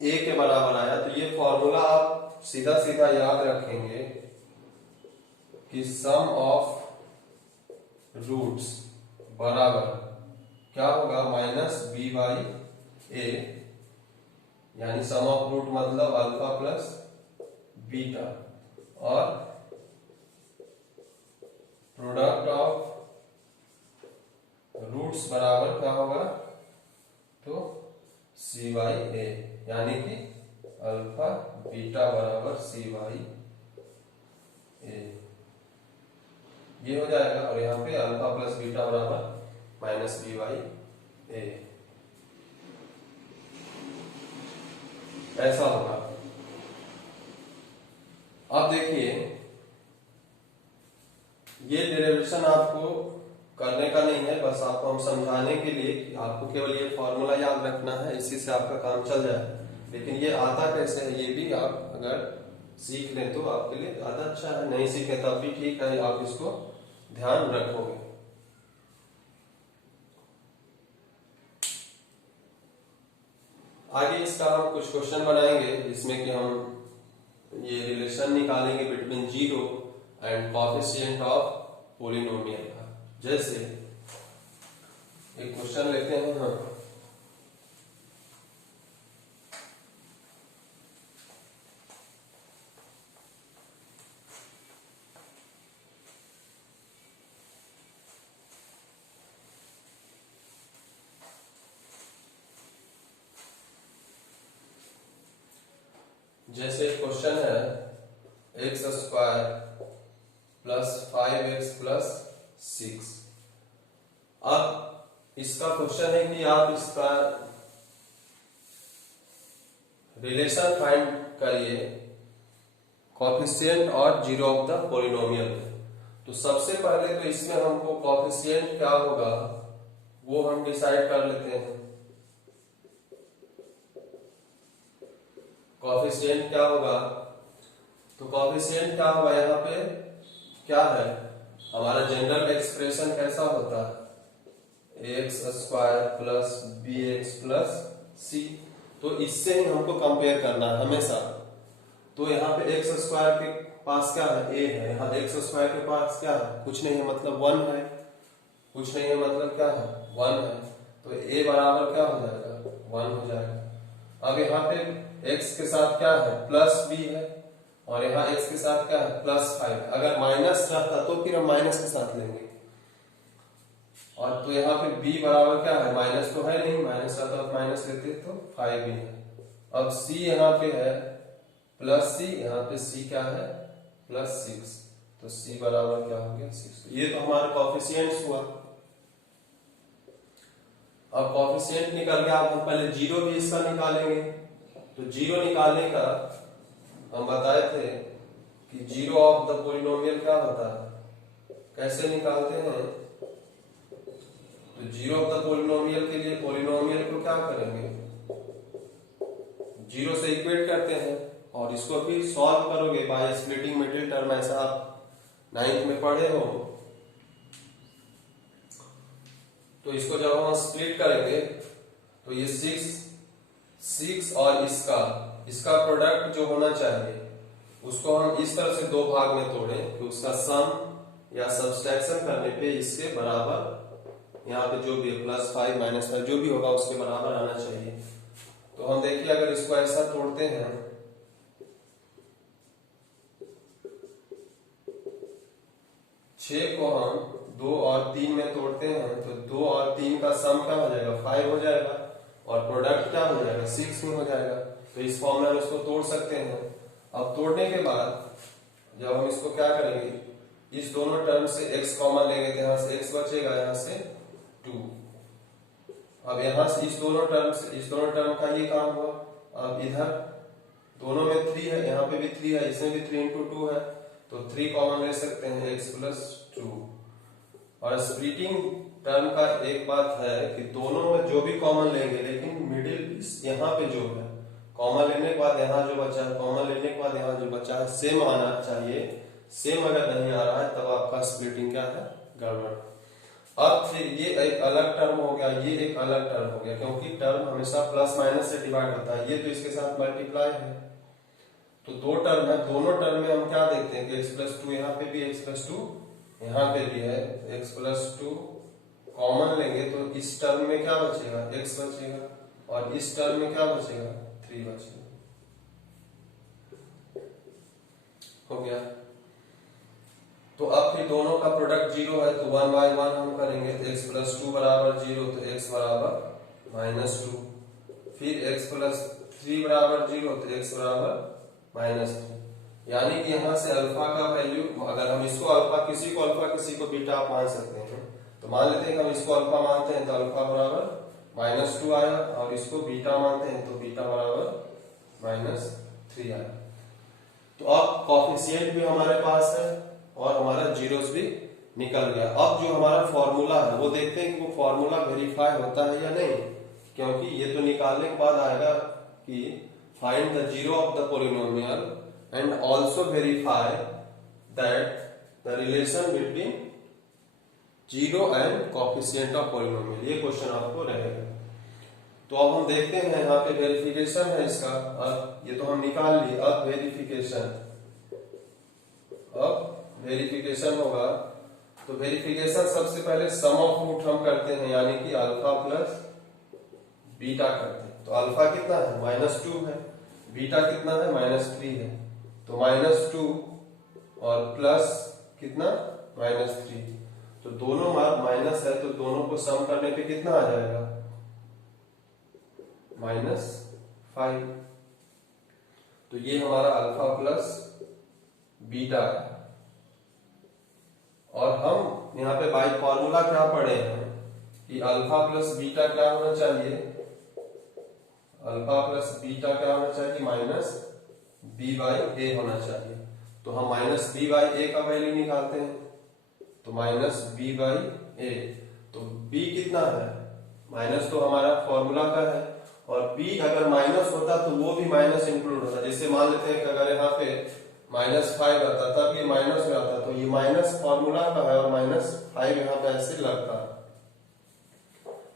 ए के बराबर आया। तो ये फॉर्मूला आप सीधा सीधा याद रखेंगे कि सम ऑफ रूट्स बराबर क्या होगा माइनस बी बाई ए, यानी सम ऑफ रूट मतलब अल्फा प्लस बीटा, और प्रोडक्ट ऑफ रूट्स बराबर क्या होगा, तो सी बाई ए, यानी कि अल्फा बीटा बराबर सी बाई ए, ये हो जाएगा। और यहाँ पे अल्फा प्लस बीटा बराबर माइनस बी बाई ए, ऐसा होगा। अब देखिए ये डेरिवेशन आपको करने का नहीं है, बस आपको हम समझाने के लिए कि आपको केवल ये फॉर्मूला याद रखना है, इसी से आपका काम चल जाए। लेकिन ये आता कैसे है ये भी आप अगर सीख लें तो आपके लिए ज्यादा अच्छा है, नहीं सीखे तब भी ठीक है, आप इसको ध्यान रखोगे। आगे इसका हम कुछ क्वेश्चन बनाएंगे जिसमें कि हम ये रिलेशन निकालेंगे between zero and coefficient of polynomial का। जैसे एक क्वेश्चन लेते हैं हम, जैसे क्वेश्चन है X square plus 5x plus 6। अब इसका क्वेश्चन है कि आप इसका रिलेशन फाइंड करिए कोएफिशिएंट और जीरो ऑफ द पॉलिनोमियल। तो सबसे पहले तो इसमें हमको कोएफिशिएंट क्या होगा वो हम डिसाइड कर लेते हैं। कोएफिशिएंट क्या होगा, तो कोएफिशिएंट क्या होगा, यहाँ पे क्या है हमारा जनरल एक्सप्रेशन कैसा होता है X square plus B X plus C. तो इससे ही हमको कंपेयर करना है हमेशा। तो यहाँ पे एक्स स्क्वायर के पास क्या है ए है, यहाँ एक्स स्क्वायर के पास क्या है कुछ नहीं है मतलब 1 है, कुछ नहीं है मतलब क्या है 1 है। तो ए बराबर क्या हो जाएगा 1 हो जाएगा। अब यहाँ पे x के साथ क्या है प्लस b है, और यहाँ x के साथ क्या है प्लस 5। अगर माइनस रहता तो फिर हम माइनस के साथ लेंगे, और तो यहाँ पे b बराबर क्या है माइनस तो है नहीं, माइनस रहता तो माइनस लेते तो 5 भी है। अब c यहाँ पे है प्लस c, यहाँ पे c क्या है प्लस 6, तो c बराबर क्या हो गया 6। ये तो हमारे कोएफिशिएंट्स हुआ। अब कोएफिशिएंट निकल गया, अब हम पहले जीरो भी इसका निकालेंगे। तो जीरो निकालने का हम बताए थे कि जीरो ऑफ द पॉलिनोमियल क्या होता है, कैसे निकालते हैं। तो जीरो ऑफ द पॉलिनोमियल के लिए पॉलिनोमियल को क्या करेंगे जीरो से इक्वेट करते हैं, और इसको भी सॉल्व करोगे बाय स्प्लिटिंग मिडिल टर्म, ऐसा आप 9th में पढ़े हो। तो इसको जब हम स्प्लिट करेंगे तो ये 6 और इसका प्रोडक्ट जो होना चाहिए उसको हम इस तरह से दो भाग में तोड़ें कि उसका सम या सब्सट्रैक्शन करने पे इसके बराबर, यहाँ पे जो भी है प्लस 5 माइनस 5 जो भी होगा उसके बराबर आना चाहिए। तो हम देखिए अगर इसको ऐसा तोड़ते हैं 6 को हम 2 और 3 में तोड़ते हैं तो 2 और 3 का सम क्या हो जाएगा 5 हो जाएगा और प्रोडक्ट क्या हो जाएगा 6 में हो जाएगा। तो इस फॉर्म में हम इसको तोड़ सकते हैं। अब तोड़ने के बाद जब हम इसको क्या करेंगे इस दोनों टर्म से x कॉमन लेंगे तो यहाँ से x बचेगा यहाँ से 2। अब यहाँ से इस दोनों टर्म का ये काम हुआ। अब इधर दोनों में 3 है यहाँ पे भी 3 है इसमें भी 3 इंटू 2 है तो 3 कॉमन ले सकते हैं x प्लस 2। और स्प्लिटिंग टर्म का एक बात है कि दोनों में जो भी कॉमन लेंगे लेकिन मिडिल यहाँ पे जो है कॉमन लेने के बाद यहाँ जो बचा है कॉमन लेने के बाद यहाँ जो बचा है सेम आना चाहिए। सेम अगर नहीं आ रहा है तब आपका स्प्लिटिंग क्या है गड़बड़। अब फिर ये एक अलग टर्म हो गया ये एक अलग टर्म हो गया क्योंकि टर्म हमेशा प्लस माइनस से डिवाइड होता है। ये तो इसके साथ मल्टीप्लाई है तो 2 टर्म है दोनों टर्म में हम क्या देखते हैं कि x प्लस 2 यहाँ पे भी x प्लस 2 यहाँ पे भी है x प्लस 2 कॉमन लेंगे तो इस टर्म में क्या बचेगा x बचेगा और इस टर्म में क्या बचेगा 3 बचेगा। हो गया। तो अब फिर दोनों का प्रोडक्ट 0 है तो 1 बाय 1 हम करेंगे तो x प्लस 2 बराबर 0 तो x बराबर माइनस 2। फिर x प्लस 3 बराबर 0 तो x बराबर माइनस 3। यानी कि यहाँ से अल्फा का वैल्यू अगर हम इसको अल्फा किसी को बीटा आप मान सकते हैं तो मान लेते हैं कि हम इसको अल्फा मानते हैं तो अल्फा बराबर माइनस 2 आया और इसको बीटा मानते हैं तो बीटा बराबर माइनस 3 आया। तो अब कॉफिशिएंट भी हमारे पास है और हमारा जीरोस भी निकल गया। अब जो हमारा फॉर्मूला है वो देखते हैं कि वो फॉर्मूला वेरीफाई होता है या नहीं क्योंकि ये तो निकालने के बाद आएगा कि find the zero of the polynomial and also verify that the relation between zero and coefficient of polynomial. ये क्वेश्चन आपको रहेगा। तो अब हम देखते हैं यहाँ पे वेरिफिकेशन है इसका। अब ये तो हम निकाल लिए। अब वेरिफिकेशन होगा तो वेरिफिकेशन सबसे पहले सम ऑफ रूट हम करते हैं यानी कि अल्फा प्लस बीटा करते हैं। तो अल्फा कितना है -2 है बीटा कितना है -3 है तो -2 और प्लस कितना -3 तो दोनों माइनस है तो दोनों को सम करने पे कितना आ जाएगा -5। तो ये हमारा अल्फा प्लस बीटा है। और हम यहाँ पे बाय फॉर्मूला क्या पढ़े हैं कि अल्फा प्लस बीटा क्या होना चाहिए अल्फा प्लस बीटा क्या होना चाहिए -b/a होना चाहिए। तो हम -b/a का वैल्यू निकालते हैं तो -b/a तो b कितना है माइनस तो हमारा फॉर्मूला का है और b अगर माइनस होता तो वो भी माइनस इंक्लूड होता। जैसे मान लेते हैं कि अगर यहाँ पे -5 रहता तब ये माइनस हो जाता तो ये माइनस फॉर्मूला का है और -5 यहाँ पे ऐसे लगता।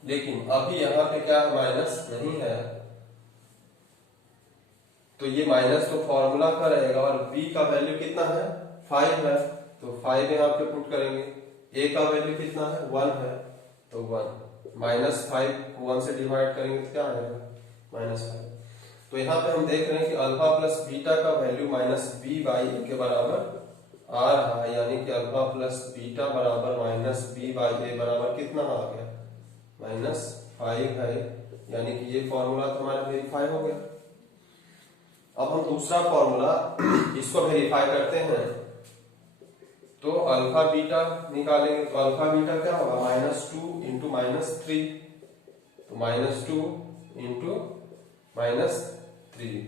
लेकिन अभी यहाँ पे क्या माइनस नहीं है तो ये माइनस तो फॉर्मूला का रहेगा और b का वैल्यू कितना है 5 है तो 5 यहाँ पे पुट करेंगे। a का वैल्यू कितना है 1 है तो 1 -5 को 1 से डिवाइड करेंगे तो क्या आएगा -5। तो यहाँ पे हम देख रहे हैं कि अल्फा प्लस बीटा का वैल्यू -b/a के बराबर आ रहा है यानी कि अल्फा प्लस बीटा बराबर -b/a बराबर कितना आ गया -5 है यानी कि ये फॉर्मूला तो हमारा वेरीफाई हो गया। अब हम दूसरा फॉर्मूला इसको वेरीफाई करते हैं तो अल्फा बीटा निकालेंगे तो अल्फा बीटा क्या होगा -2 इंटू -3 तो -2 इंटू -3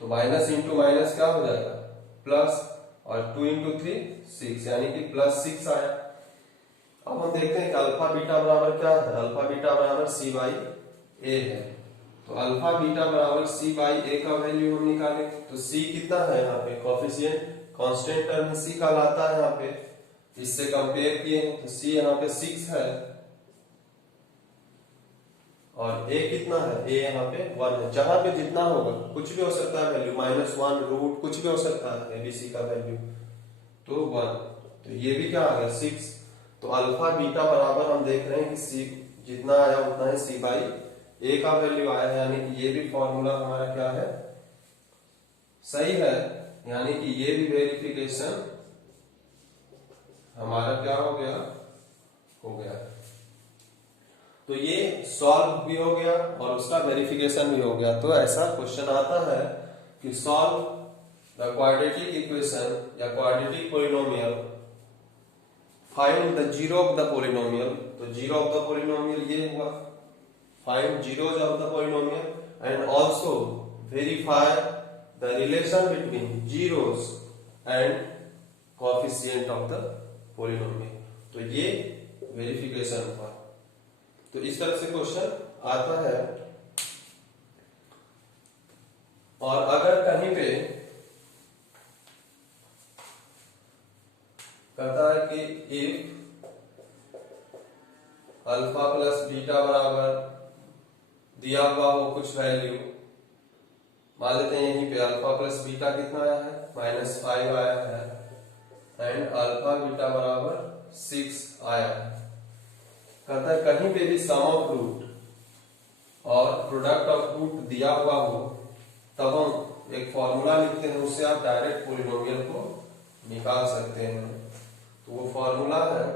तो माइनस इंटू माइनस क्या हो जाएगा प्लस और 2 इंटू 3 6 यानी कि +6 आया। अब हम देखते हैं कि अल्फा बीटा बराबर क्या है अल्फा बीटा बराबर c/a है तो अल्फा बीटा बराबर c/a का वैल्यू हम निकालेंगे तो c कितना है यहाँ पे कॉफिशिएंट कांस्टेंट टर्म c कहलाता है। यहाँ पे इससे कंपेयर किए तो c यहाँ पे 6 है और a कितना है a यहाँ पे 1 है। जहां पे जितना होगा कुछ भी हो सकता है वैल्यू -1 रूट कुछ भी हो सकता है abc का वैल्यू तो 1 तो ये भी क्या आ गया 6। तो अल्फा बीटा बराबर हम देख रहे हैं कि c जितना आया उतना ही c/a का वैल्यू आया है यानी कि ये भी फॉर्मूला हमारा क्या है सही है यानी कि ये भी वेरिफिकेशन हमारा क्या हो गया, हो गया। तो ये सॉल्व भी हो गया और उसका वेरिफिकेशन भी हो गया। तो ऐसा क्वेश्चन आता है कि सॉल्व द क्वाड्रेटिक इक्वेशन या quadratic polynomial, find the zero of the polynomial. तो जीरो ऑफ द पोलिनोमियल ये हुआ, find zeros of the polynomial and also verify the relation between zeros and coefficient of the polynomial. तो ये verification हुआ। तो इस तरह से क्वेश्चन आता है। और अगर कहीं पे कहता है कि इफ अल्फा प्लस बीटा बराबर दिया हुआ हो कुछ वैल्यू, मान लेते हैं यहीं पे अल्फा प्लस बीटा कितना आया है, -5 आया है, एंड अल्फा बीटा बराबर 6 आया है। कहता है कहीं पे भी सम ऑफ रूट और प्रोडक्ट ऑफ रूट दिया हुआ हो, तब हम एक फॉर्मूला लिखते हैं, उससे आप डायरेक्ट पोलिनोमियल को निकाल सकते हैं। तो वो फॉर्मूला है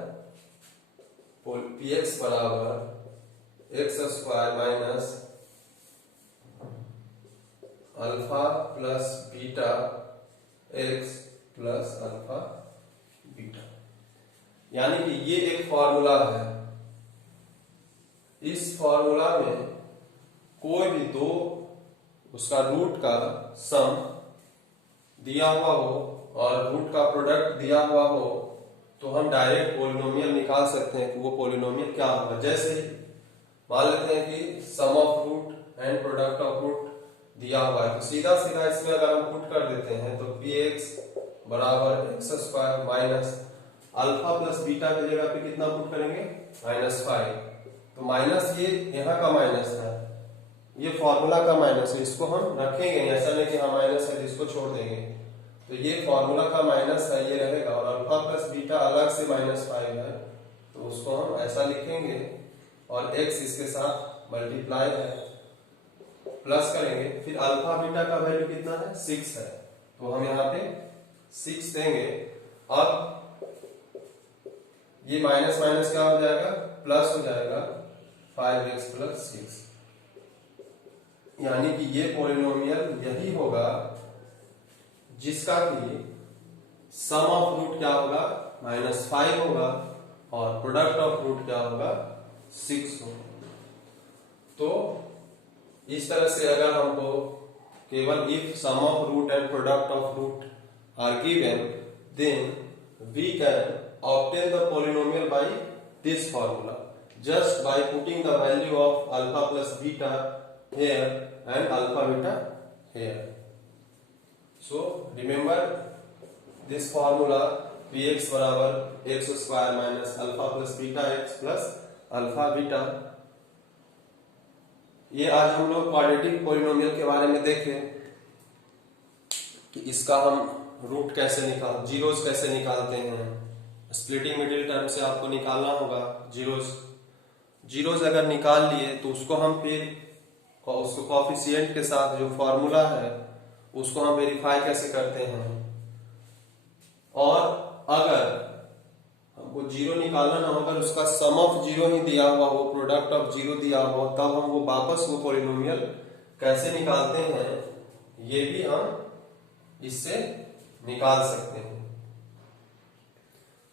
px बराबर x square minus alpha plus beta x plus alpha beta. यानी कि ये एक फॉर्मूला है। इस फॉर्मूला में कोई भी दो उसका रूट का सम दिया हुआ हो और रूट का प्रोडक्ट दिया हुआ हो, तो हम डायरेक्ट पोलिनोमियल निकाल सकते हैं कि वो पोलिनोमियल क्या होगा। जैसे मान लेते हैं कि sum of root and product of root दिया हुआ है, तो सीधा सीधा इसमें अगर हम पुट कर देते हैं तो px बराबर x square minus alpha plus beta की जगह पे कितना पुट करेंगे, -5। तो माइनस ये यहाँ का माइनस है, ये फॉर्मूला का माइनस है, इसको हम रखेंगे, ऐसा नहीं कि हाँ माइनस है इसको छोड़ देंगे। तो ये फॉर्मूला का माइनस है, ये रहेगा, और अल्फा प्लस बीटा अलग से -5 है, तो उसको हम ऐसा लिखेंगे, और x इसके साथ मल्टीप्लाई है, प्लस करेंगे, फिर अल्फा बीटा का वैल्यू कितना है, 6 है, तो हम यहाँ पे 6 देंगे। अब ये माइनस माइनस क्या हो जाएगा, प्लस हो जाएगा, 5x प्लस 6। यानी कि ये पोलिनोमियल यही होगा जिसका कि सम ऑफ रूट क्या होगा, -5 होगा, और प्रोडक्ट ऑफ रूट क्या होगा, 6 होगा। तो इस तरह से अगर हमको केवल if sum of root and product of root are given, then we can obtain the polynomial by this formula just by putting the value of alpha plus beta here and alpha beta here. So remember this formula px बराबर x square minus alpha plus beta x plus alpha beta. ये आज हम लोग quadratic polynomial के बारे में देखें कि इसका हम रूट कैसे जीरोज कैसे निकालते हैं। स्प्लिटिंग मिडिल टर्म से आपको निकालना होगा जीरोज अगर निकाल लिए तो उसको हम फिर उसको कोएफिशिएंट के साथ जो फॉर्मूला है उसको हम वेरीफाई कैसे करते हैं। और अगर हमको जीरो निकालना ना हो, अगर उसका सम ऑफ जीरो ही दिया हुआ हो, प्रोडक्ट ऑफ जीरो दिया हुआ हो, तब हम वो वापस वो पोलिनोमियल कैसे निकालते हैं, ये भी हम इससे निकाल सकते हैं।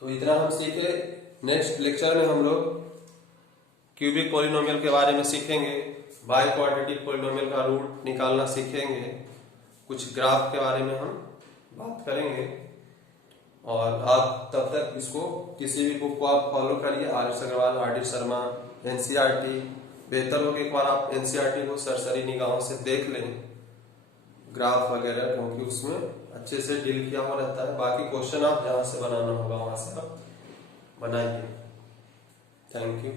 तो इतना हम सीखे। नेक्स्ट लेक्चर में हम लोग क्यूबिक पोलिनोमियल के बारे में सीखेंगे, बाई क्वाड्रेटिक पोलिनोमियल का रूट निकालना सीखेंगे, कुछ ग्राफ के बारे में हम बात करेंगे। और आप तब तक इसको किसी भी बुक को आप फॉलो करिए, Ayush Agarwal, R D Sharma, NCERT. बेहतर हो कि एक बार आप एनसीईआरटी को सरसरी निगाहों से देख लें, ग्राफ वगैरह, क्योंकि उसमें अच्छे से डील किया हुआ रहता है। बाकी क्वेश्चन आप जहां से बनाना होगा वहां से आप बनाइए। Thank you.